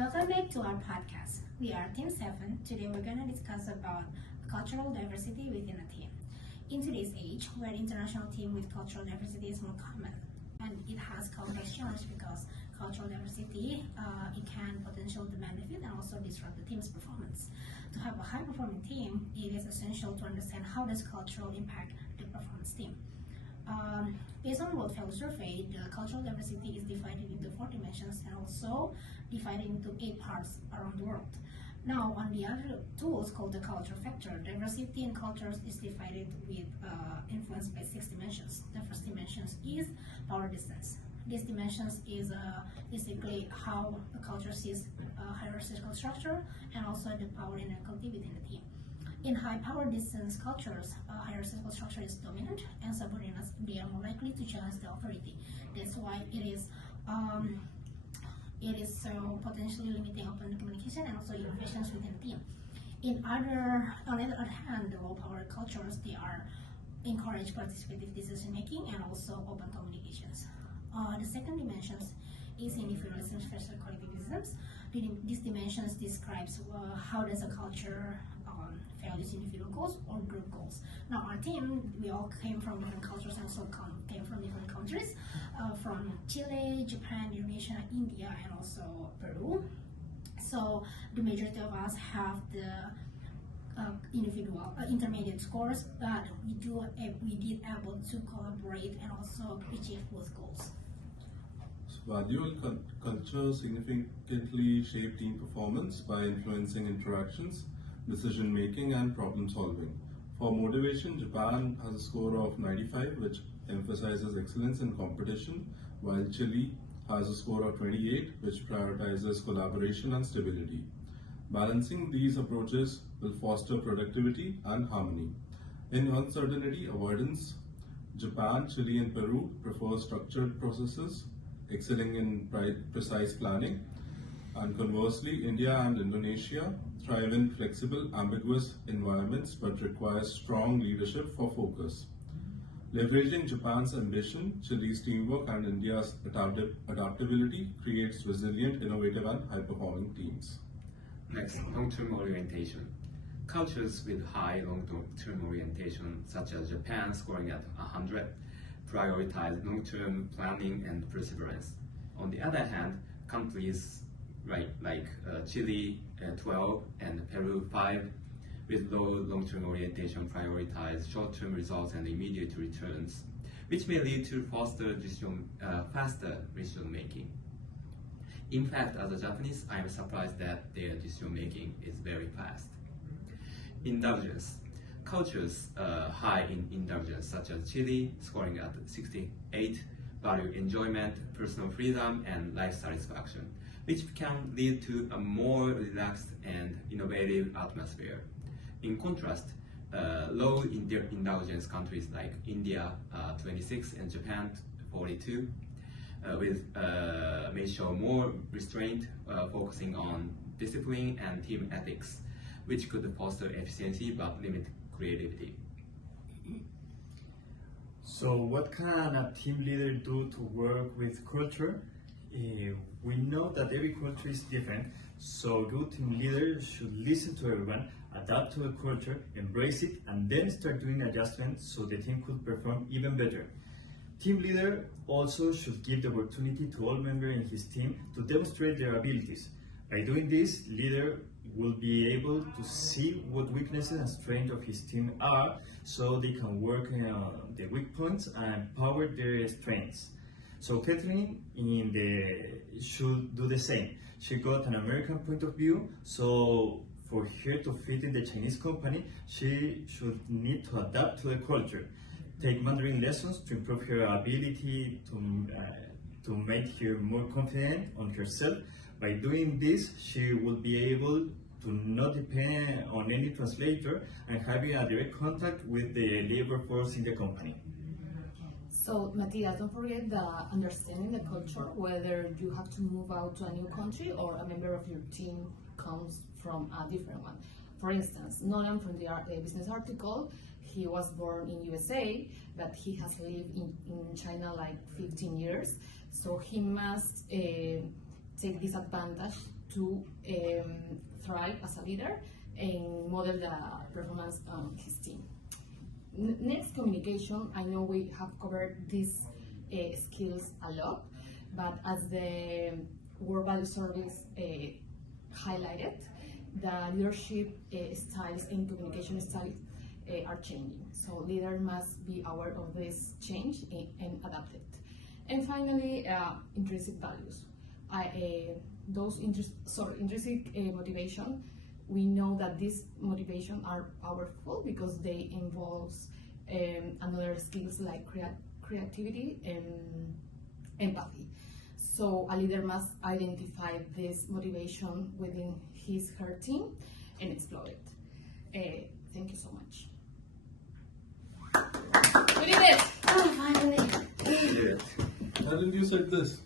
Welcome back to our podcast. We are Team 7. Today we're going to discuss about cultural diversity within a team. In today's age, where international team with cultural diversity is more common, and it has complex challenges because cultural diversity it can potentially benefit and also disrupt the team's performance. To have a high-performing team, it is essential to understand how does cultural impact the performance team. Based on World Value Survey, the cultural diversity is divided into 4 dimensions and also divided into 8 parts around the world. Now, on the other tools called the culture factor, diversity in cultures is divided with influenced by 6 dimensions. The first dimension is power distance. This dimension is basically how a culture sees hierarchical structure and also the power inequality within the team. In high power distance cultures, hierarchical structure is dominant and subordinates they are more likely to challenge the authority. That's why it is so potentially limiting open communication and also innovations within the team. On the other hand, the low power cultures they are encourage participative decision making and also open communications. The second dimension is individualism versus collectivism. These dimensions describes how does a culture values individual goals or group goals. Now our team, we all came from different cultures and also came from different countries, from Chile, Japan, Indonesia, India, and also Peru. So the majority of us have the individual intermediate scores, but we did able to collaborate and also achieve both goals. Valuable culture significantly shape team performance by influencing interactions, decision making, and problem solving. For motivation, Japan has a score of 95, which emphasizes excellence in competition, while Chile has a score of 28, which prioritizes collaboration and stability. Balancing these approaches will foster productivity and harmony. In uncertainty avoidance, Japan, Chile, and Peru prefer structured processes, excelling in precise planning, and conversely, India and Indonesia thrive in flexible, ambiguous environments but require strong leadership for focus. Leveraging Japan's ambition, Chile's teamwork, and India's adaptability creates resilient, innovative, and high-performing teams. Next, long-term orientation. Cultures with high long-term orientation, such as Japan scoring at 100, prioritize long-term planning and perseverance. On the other hand, countries like Chile 12 and Peru 5 with low long-term orientation prioritize short-term results and immediate returns, which may lead to faster decision making. In fact, as a Japanese, I am surprised that their decision making is very fast. Indulgence. Cultures high in indulgence, such as Chile, scoring at 68, value enjoyment, personal freedom, and life satisfaction, which can lead to a more relaxed and innovative atmosphere. In contrast, low indulgence countries like India 26 and Japan 42 may show more restraint, focusing on discipline and team ethics, which could foster efficiency but limit creativity. So what can a team leader do to work with culture? We know that every culture is different, so good team leaders should listen to everyone, adapt to the culture, embrace it, and then start doing adjustments so the team could perform even better. Team leader also should give the opportunity to all members in his team to demonstrate their abilities. By doing this, leader will be able to see what weaknesses and strengths of his team are so they can work on the weak points and empower their strengths. So Catherine should do the same. She got an American point of view, so for her to fit in the Chinese company, she should need to adapt to the culture, take Mandarin lessons to improve her ability to make her more confident on herself. By doing this, she will be able to not depend on any translator and having a direct contact with the labor force in the company. So, Matilda, don't forget the understanding the culture, whether you have to move out to a new country or a member of your team comes from a different one. For instance, Nolan from the business article, he was born in USA, but he has lived in China like 15 years. So he must take this advantage to thrive as a leader and model the performance on his team. Next, communication. I know we have covered these skills a lot, but as the World Value Service highlighted, the leadership styles and communication styles are changing. So leaders must be aware of this change and adapt it. And finally, intrinsic values. Those intrinsic motivation. We know that these motivations are powerful because they involve another skills like creativity and empathy. So a leader must identify this motivation within her team and explore it. Thank you so much. We did it! Oh, finally. Yeah. Why didn't you set this?